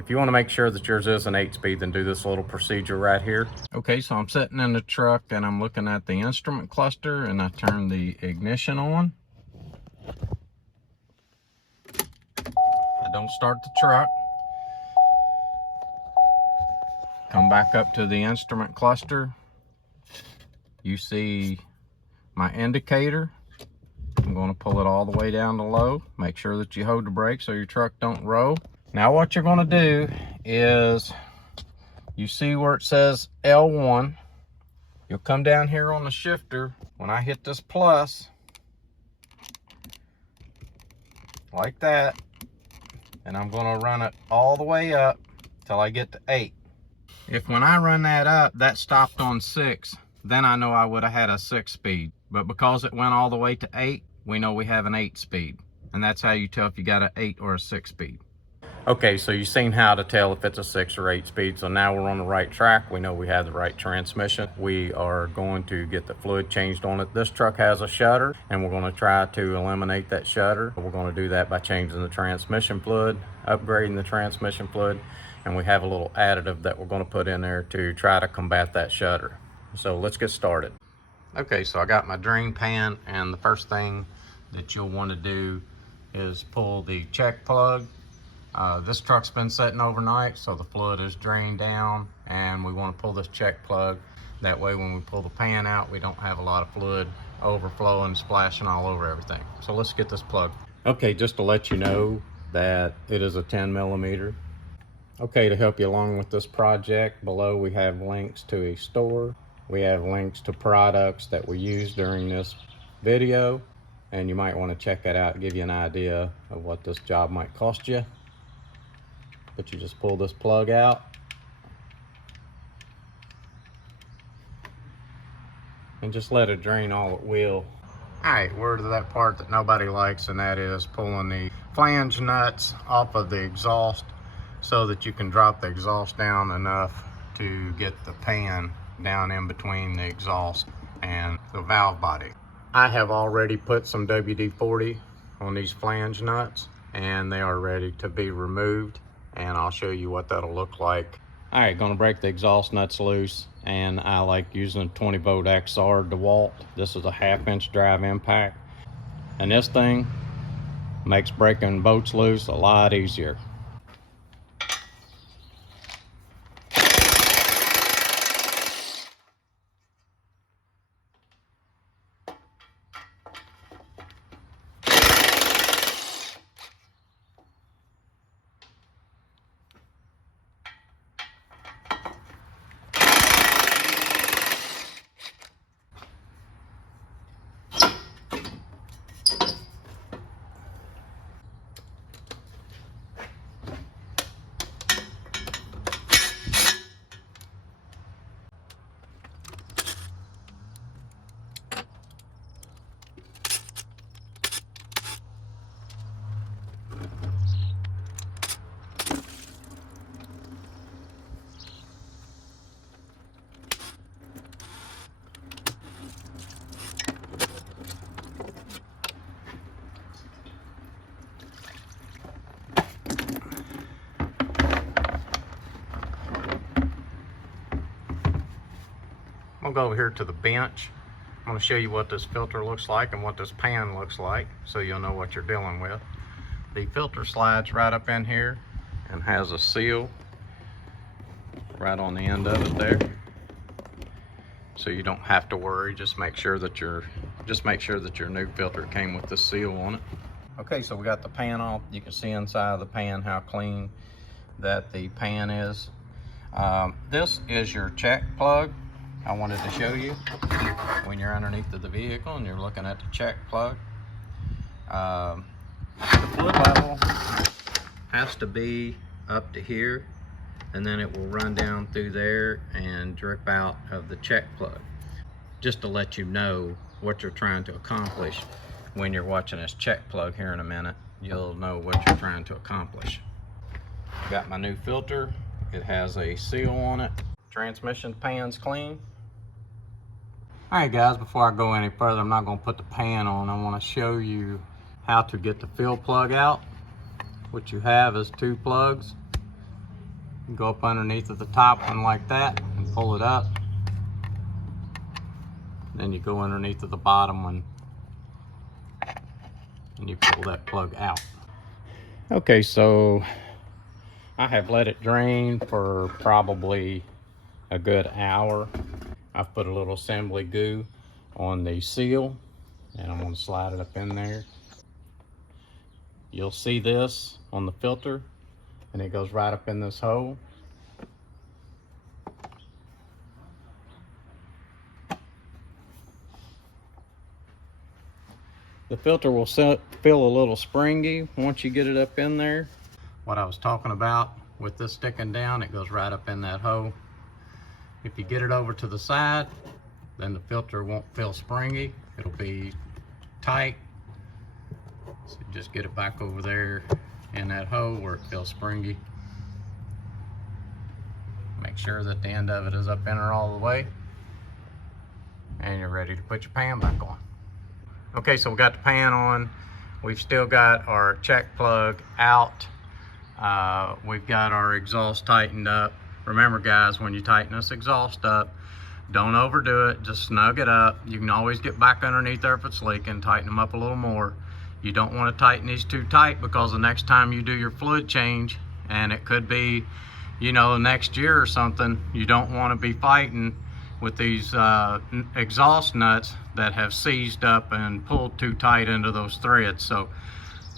If you want to make sure that yours is an 8-speed, then do this little procedure right here. Okay, so I'm sitting in the truck and I'm looking at the instrument cluster, and I turn the ignition on. I don't start the truck. Come back up to the instrument cluster. You see my indicator. I'm going to pull it all the way down to low. Make sure that you hold the brake so your truck don't roll. Now what you're going to do is, you see where it says L1. You'll come down here on the shifter. When I hit this plus, like that, and I'm going to run it all the way up till I get to 8. If when I run that up, that stopped on 6, then I know I would have had a 6-speed. But because it went all the way to 8, we know we have an 8-speed. And that's how you tell if you got an 8 or a 6-speed. Okay, so you've seen how to tell if it's a 6 or 8-speed. So now we're on the right track. We know we have the right transmission. We are going to get the fluid changed on it. This truck has a shudder, and we're going to try to eliminate that shudder. We're going to do that by changing the transmission fluid, upgrading the transmission fluid, and we have a little additive that we're going to put in there to try to combat that shudder. So let's get started. Okay, so I got my drain pan, and the first thing that you'll want to do is pull the check plug. This truck's been sitting overnight, so the fluid is drained down, and we want to pull this check plug. That way when we pull the pan out, we don't have a lot of fluid overflowing, splashing all over everything. So let's get this plug. Okay, just to let you know that it is a 10 millimeter. Okay, to help you along with this project, below we have links to a store. We have links to products that we use during this video, and you might want to check that out, give you an idea of what this job might cost you. But you just pull this plug out and just let it drain all it will. All right, we're to that part that nobody likes, and that is pulling the flange nuts off of the exhaust so that you can drop the exhaust down enough to get the pan down in between the exhaust and the valve body. I have already put some WD-40 on these flange nuts, and they are ready to be removed, and I'll show you what that'll look like. All right, gonna break the exhaust nuts loose, and I like using a 20-volt XR DeWalt. This is a 1/2-inch drive impact, and this thing makes breaking bolts loose a lot easier. I'm gonna go over here to the bench. I'm gonna show you what this filter looks like and what this pan looks like, so you'll know what you're dealing with. The filter slides right up in here and has a seal right on the end of it there, so you don't have to worry. Just make sure that your new filter came with the seal on it. Okay, so we got the pan off. You can see inside of the pan how clean that the pan is. This is your check plug. I wanted to show you when you're underneath of the vehicle and you're looking at the check plug. The fluid level has to be up to here, and then it will run down through there and drip out of the check plug. Just to let you know what you're trying to accomplish when you're watching this check plug here in a minute, you'll know what you're trying to accomplish. Got my new filter. It has a seal on it. Transmission pan's clean. All right guys, before I go any further, I'm not going to put the pan on. I want to show you how to get the fill plug out. What you have is two plugs. Go up underneath of the top one like that and pull it up. Then you go underneath of the bottom one and you pull that plug out. Okay, so I have let it drain for probably a good hour. I've put a little assembly goo on the seal and I'm going to slide it up in there. You'll see this on the filter and it goes right up in this hole. The filter will feel a little springy once you get it up in there. What I was talking about with this sticking down, it goes right up in that hole. If you get it over to the side, then the filter won't feel springy. It'll be tight. So just get it back over there in that hole where it feels springy. Make sure that the end of it is up in there all the way. And you're ready to put your pan back on. Okay, so we got the pan on. We've still got our check plug out. We've got our exhaust tightened up. Remember guys, when you tighten this exhaust up, don't overdo it, just snug it up. You can always get back underneath there if it's leaking, tighten them up a little more. You don't want to tighten these too tight because the next time you do your fluid change, and it could be, you know, next year or something, you don't want to be fighting with these exhaust nuts that have seized up and pulled too tight into those threads. So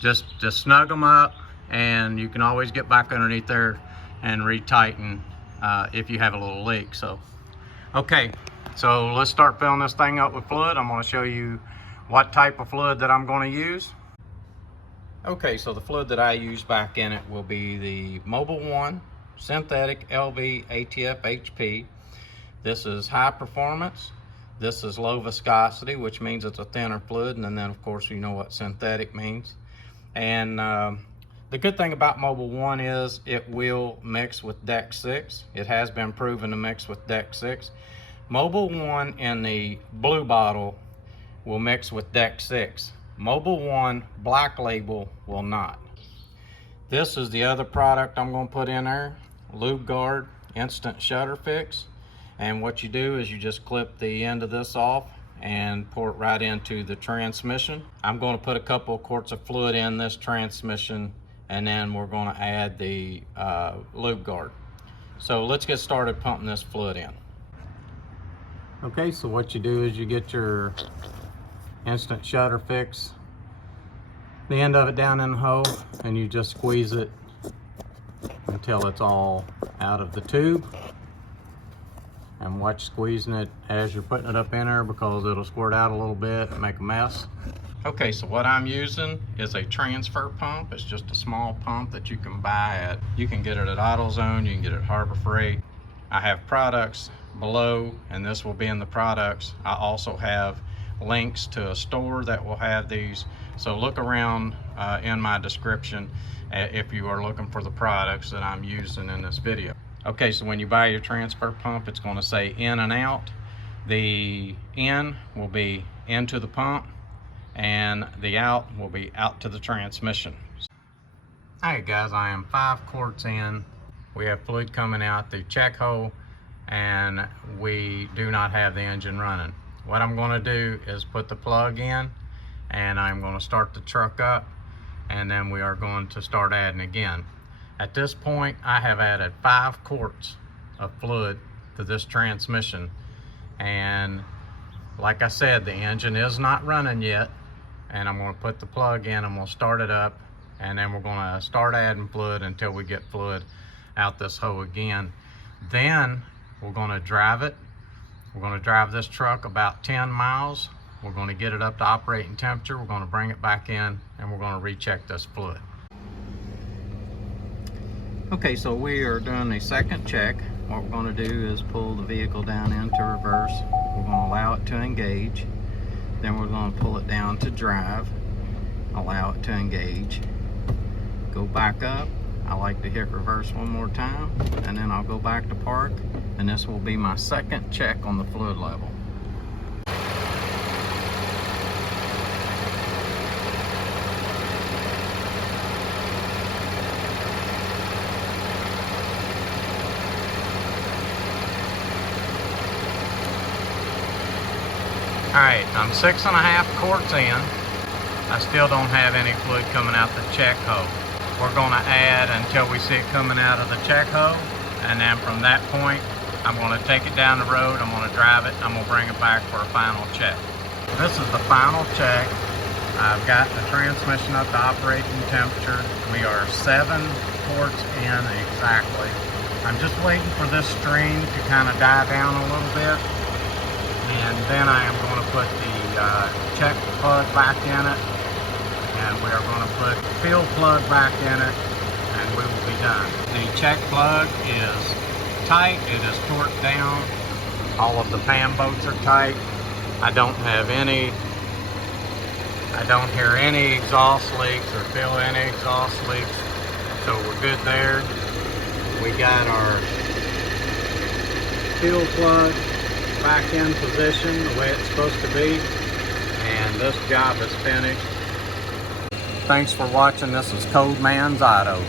just snug them up, and you can always get back underneath there and retighten if you have a little leak. So okay, so let's start filling this thing up with fluid. I'm going to show you what type of fluid that I'm going to use. Okay, so the fluid that I use back in it will be the Mobil 1 synthetic LV ATF HP. This is high performance. This is low viscosity, which means it's a thinner fluid. And then of course, you know what synthetic means. And the good thing about Mobil 1 is it will mix with Deck 6. It has been proven to mix with Deck 6. Mobil 1 in the blue bottle will mix with Deck 6. Mobil 1 black label will not. This is the other product I'm going to put in there, Lube Guard Instant Shudder Fix. And what you do is you just clip the end of this off and pour it right into the transmission. I'm going to put a couple of quarts of fluid in this transmission, and then we're going to add the Lube Guard. So let's get started pumping this fluid in. Okay, so what you do is you get your instant shudder fix, the end of it down in the hole, and you just squeeze it until it's all out of the tube. And watch squeezing it as you're putting it up in there, because it'll squirt out a little bit and make a mess. Okay, so what I'm using is a transfer pump. It's just a small pump that you can buy at, you can get it at AutoZone, you can get it at Harbor Freight. I have products below, and this will be in the products. I also have links to a store that will have these. So look around in my description if you are looking for the products that I'm using in this video. Okay, so when you buy your transfer pump, it's going to say in and out. The in will be into the pump, and the out will be out to the transmission. All right guys, I am 5 quarts in. We have fluid coming out the check hole, and we do not have the engine running. What I'm going to do is put the plug in, and I'm going to start the truck up, and then we are going to start adding again. At this point, I have added 5 quarts of fluid to this transmission, and like I said, the engine is not running yet, and I'm going to put the plug in and we'll start it up, and then we're going to start adding fluid until we get fluid out this hole again. Then we're going to drive it. We're going to drive this truck about 10 miles. We're going to get it up to operating temperature. We're going to bring it back in, and we're going to recheck this fluid. Okay, so we are doing the second check. What we're going to do is pull the vehicle down into reverse. We're going to allow it to engage. Then we're going to pull it down to drive. Allow it to engage. Go back up. I like to hit reverse one more time, and then I'll go back to park. And this will be my second check on the fluid level. Alright, I'm 6.5 quarts in. I still don't have any fluid coming out the check hole. We're going to add until we see it coming out of the check hole, and then from that point I'm going to take it down the road, I'm going to drive it, I'm going to bring it back for a final check. This is the final check. I've got the transmission up to operating temperature. We are 7 quarts in exactly. I'm just waiting for this stream to kind of die down a little bit, and then I am going to put the check plug back in it, and we are going to put the field plug back in it, and we will be done. The check plug is tight, it is torqued down. All of the pan bolts are tight. I don't hear any exhaust leaks or feel any exhaust leaks, so we're good there. We got our fuel plug back in position the way it's supposed to be, and this job is finished. Thanks for watching. This is Cold Man's Auto.